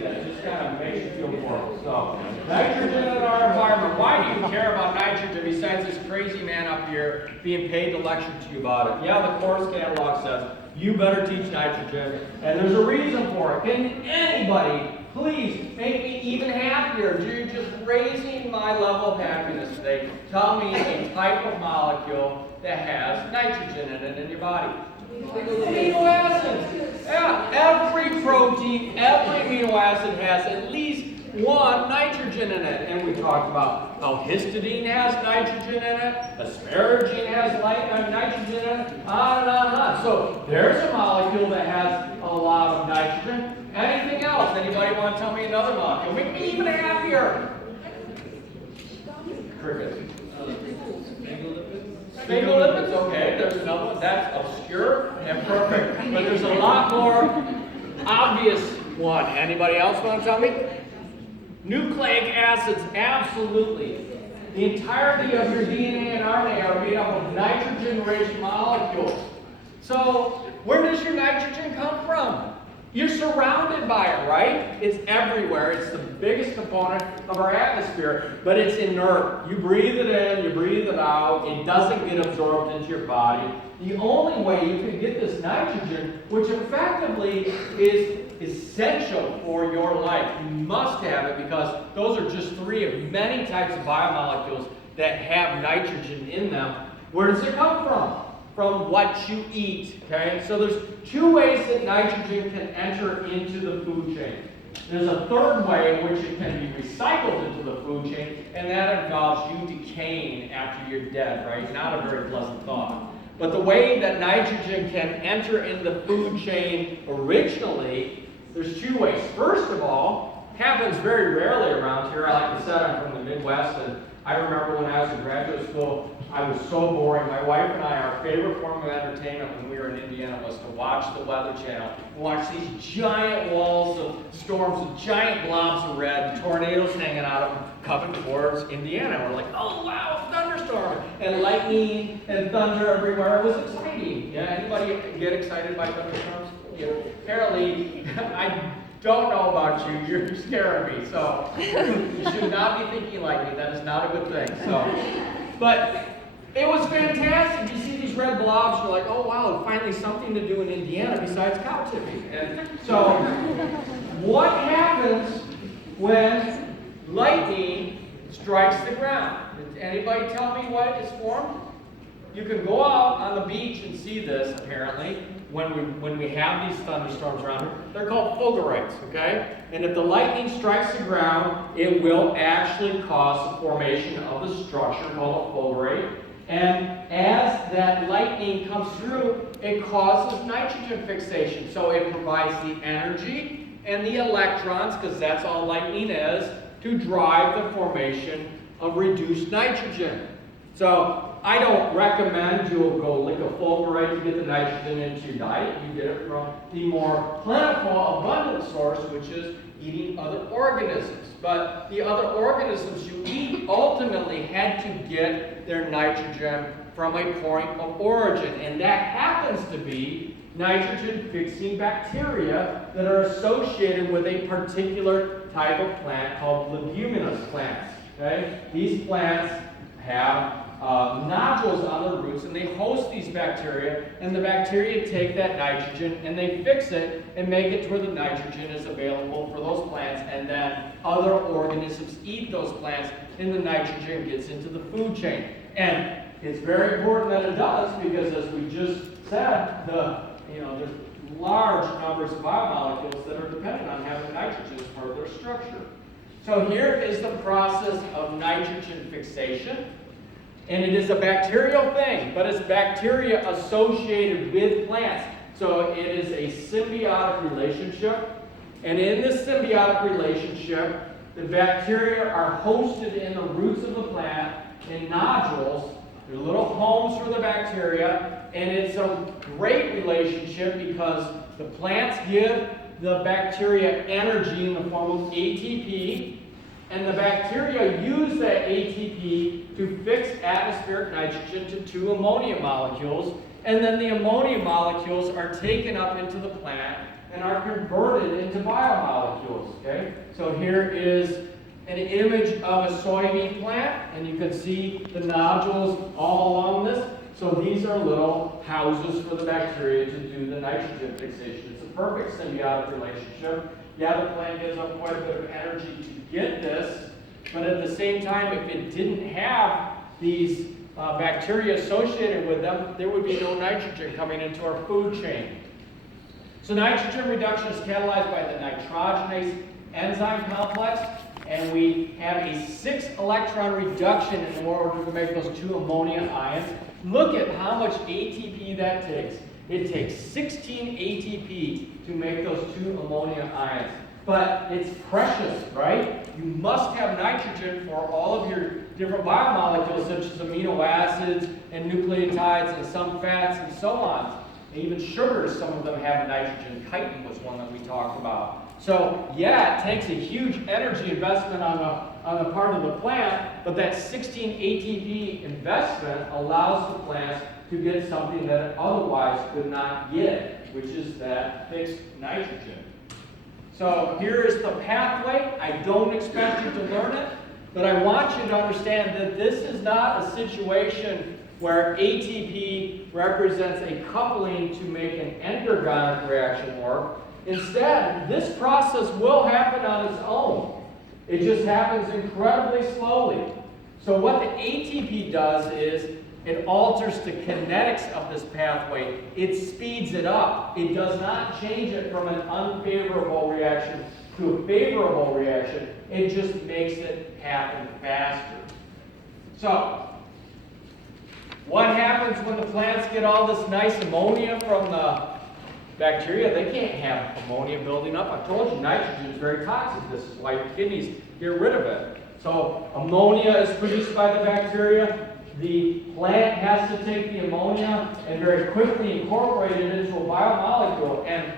It just kind of makes you feel warm. So, nitrogen in our environment. Why do you care about nitrogen besides this crazy man up here being paid to lecture to you about it? Yeah, the course catalog says you better teach nitrogen, and there's a reason for it. Can anybody please make me even happier? You're just raising my level of happiness today. Tell me a type of molecule that has nitrogen in it in your body. Amino acids. Yeah, every protein, every amino acid has at least one nitrogen in it. And we talked about how histidine has nitrogen in it, asparagine has nitrogen in it, on and on and on. So there's a molecule that has a lot of nitrogen. Anything else? Anybody want to tell me another molecule? Make me even happier. Crickets. Sphingolipids, okay, there's another one. That's obscure and perfect. But there's a lot more obvious one. Anybody else want to tell me? Nucleic acids, absolutely. The entirety of your DNA and RNA are made up of nitrogen-rich molecules. So, where does your nitrogen come from? You're surrounded by it, right? It's everywhere. It's the biggest component of our atmosphere, but it's inert. You breathe it in, you breathe it out. It doesn't get absorbed into your body. The only way you can get this nitrogen, which effectively is essential for your life, you must have it because those are just three of many types of biomolecules that have nitrogen in them. Where does it come from? From what you eat, okay? So there's two ways that nitrogen can enter into the food chain. There's a third way in which it can be recycled into the food chain, and that involves you decaying after you're dead, right? Not a very pleasant thought. But the way that nitrogen can enter in the food chain originally, there's two ways. First of all, happens very rarely around here. Like I said, I'm from the Midwest, and I remember when I was in graduate school, I was so boring. My wife and I, our favorite form of entertainment when we were in Indiana was to watch the Weather Channel and watch these giant walls of storms with giant blobs of red, tornadoes hanging out of them, coming towards Indiana. We're like, oh wow, thunderstorm, and lightning and thunder everywhere. It was exciting. Yeah, anybody get excited by thunderstorms? Yeah. Apparently, I don't know about you. You're scaring me. So you should not be thinking like me. That is not a good thing. But it was fantastic. You see these red blobs, you're like, oh wow, finally something to do in Indiana besides cow tipping. And so, what happens when lightning strikes the ground? Did anybody tell me what is formed? You can go out on the beach and see this, apparently, when we have these thunderstorms around here. They're called fulgurites, okay? And if the lightning strikes the ground, it will actually cause the formation of a structure called a fulgurite. And as that lightning comes through, it causes nitrogen fixation. So it provides the energy and the electrons, because that's all lightning is, to drive the formation of reduced nitrogen. So I don't recommend you'll go lick a fulgurite to get the nitrogen into your diet. You get it from the more plentiful, abundant source, which is eating other organisms. But the other organisms you eat ultimately had to get their nitrogen from a point of origin. And that happens to be nitrogen-fixing bacteria that are associated with a particular type of plant called leguminous plants. Okay? These plants have nodules on their roots, and they host these bacteria, and the bacteria take that nitrogen and they fix it and make it to where the nitrogen is available for those plants, and then other organisms eat those plants, and the nitrogen gets into the food chain. And it's very important that it does, because as we just said, there's large numbers of biomolecules that are dependent on having nitrogen as part of their structure. So here is the process of nitrogen fixation. And it is a bacterial thing, but it's bacteria associated with plants. So it is a symbiotic relationship. And in this symbiotic relationship, the bacteria are hosted in the roots of the plant in nodules. They're little homes for the bacteria. And it's a great relationship because the plants give the bacteria energy in the form of ATP. And the bacteria use that ATP to fix atmospheric nitrogen to two ammonia molecules. And then the ammonia molecules are taken up into the plant and are converted into biomolecules, okay? So here is an image of a soybean plant, and you can see the nodules all along this. So these are little houses for the bacteria to do the nitrogen fixation. It's a perfect symbiotic relationship. Yeah, the plant gives up quite a bit of energy to get this, but at the same time, if it didn't have these bacteria associated with them, there would be no nitrogen coming into our food chain. So nitrogen reduction is catalyzed by the nitrogenase enzyme complex, and we have a 6-electron reduction in order to make those 2 ammonia ions. Look at how much ATP that takes. It takes 16 ATP to make those 2 ammonia ions. But it's precious, right? You must have nitrogen for all of your different biomolecules, such as amino acids and nucleotides and some fats and so on. And even sugars, some of them have nitrogen. Chitin was one that we talked about. So yeah, it takes a huge energy investment on the part of the plant, but that 16 ATP investment allows the plants to get something that it otherwise could not get, which is that fixed nitrogen. So here is the pathway. I don't expect you to learn it, but I want you to understand that this is not a situation where ATP represents a coupling to make an endergonic reaction work. Instead, this process will happen on its own. It just happens incredibly slowly. So what the ATP does is it alters the kinetics of this pathway. It speeds it up. It does not change it from an unfavorable reaction to a favorable reaction. It just makes it happen faster. So, what happens when the plants get all this nice ammonia from the bacteria? They can't have ammonia building up. I told you nitrogen is very toxic. This is why your kidneys get rid of it. So ammonia is produced by the bacteria. The plant has to take the ammonia and very quickly incorporate it into a biomolecule. And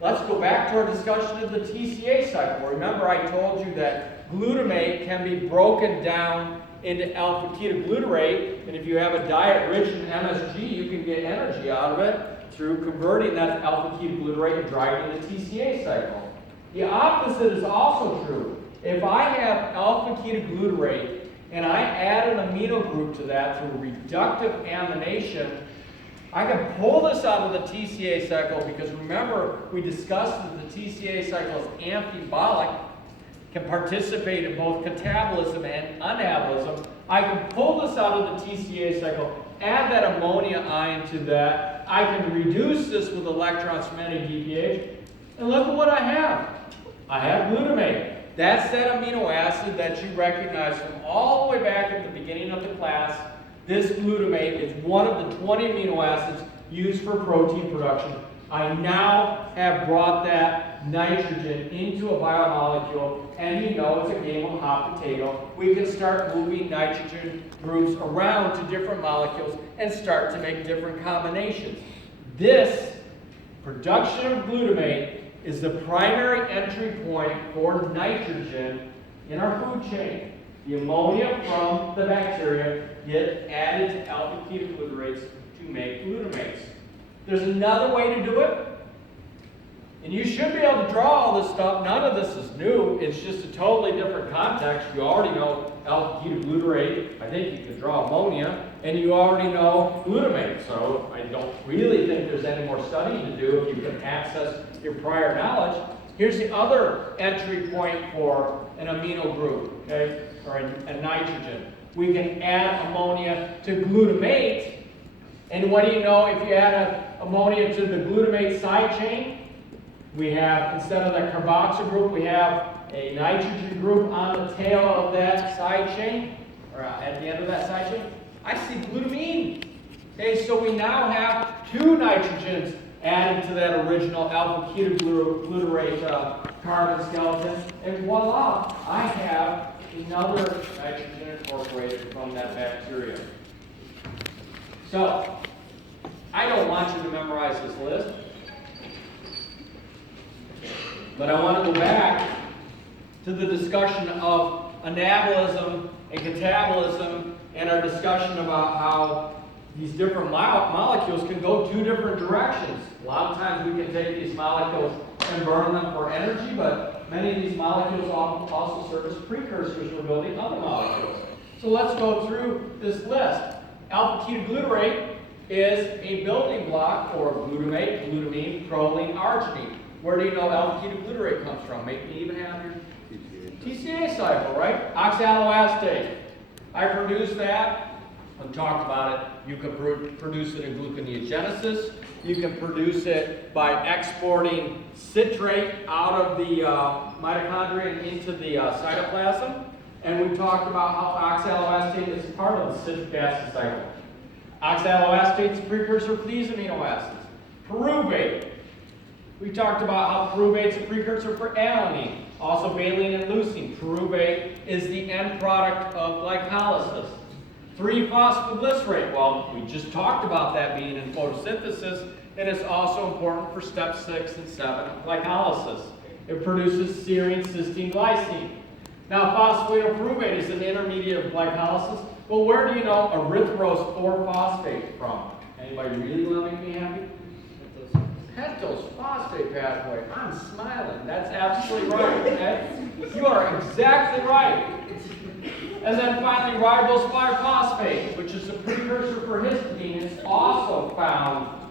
let's go back to our discussion of the TCA cycle. Remember, I told you that glutamate can be broken down into alpha-ketoglutarate, and if you have a diet rich in MSG, you can get energy out of it through converting that alpha-ketoglutarate and driving the TCA cycle. The opposite is also true. If I have alpha-ketoglutarate and I add an amino group to that through reductive amination, I can pull this out of the TCA cycle because remember, we discussed that the TCA cycle is amphibolic, can participate in both catabolism and anabolism. I can pull this out of the TCA cycle, add that ammonia ion to that. I can reduce this with electrons from any DPH, and look at what I have. I have glutamate. That's that amino acid that you recognize from all the way back at the beginning of the class. This glutamate is one of the 20 amino acids used for protein production. I now have brought that nitrogen into a biomolecule, and you know it's a game of hot potato. We can start moving nitrogen groups around to different molecules and start to make different combinations. This production of glutamate is the primary entry point for nitrogen in our food chain. The ammonia from the bacteria get added to alpha-ketoglutarate to make glutamates. There's another way to do it, and you should be able to draw all this stuff. None of this is new. It's just a totally different context. You already know alpha-ketoglutarate. I think you could draw ammonia, and you already know glutamate. So I don't really think there's any more studying to do if you can access your prior knowledge. Here's the other entry point for an amino group, okay, or a nitrogen. We can add ammonia to glutamate, and what do you know if you add ammonia to the glutamate side chain? We have, instead of that carboxyl group, we have a nitrogen group on the tail of that side chain, or at the end of that side chain. I see glutamine. Okay, so we now have 2 nitrogens added to that original alpha-ketoglutarate carbon skeleton, and voila, I have another nitrogen incorporated from that bacteria. So, I don't want you to memorize this list, but I want to go back to the discussion of anabolism and catabolism and our discussion about how these different molecules can go 2 different directions. A lot of times we can take these molecules and burn them for energy, but many of these molecules also serve as precursors for building other molecules. So let's go through this list. Alpha-ketoglutarate is a building block for glutamate, glutamine, proline, arginine. Where do you know alpha-ketoglutarate comes from? Make me even happier. TCA cycle, right? Oxaloacetate. I produce that. We talked about it. You can produce it in gluconeogenesis. You can produce it by exporting citrate out of the mitochondria and into the cytoplasm. And we talked about how oxaloacetate is part of the citric acid cycle. Oxaloacetate is a precursor for these amino acids. Pyruvate. We talked about how pyruvate is a precursor for alanine. Also valine and leucine. Pyruvate is the end product of glycolysis. 3-phosphoglycerate, well, we just talked about that being in photosynthesis, and it's also important for step 6 and 7 of glycolysis. It produces serine, cysteine, glycine. Now, phosphatopyruvate is an intermediate of glycolysis. Well, where do you know erythrose 4-phosphate from? Anybody really want to make me happy? Pentose phosphate pathway. I'm smiling. That's absolutely right, okay? You are exactly right. And then finally, ribose 5-phosphate, which is a precursor for histidine, is also found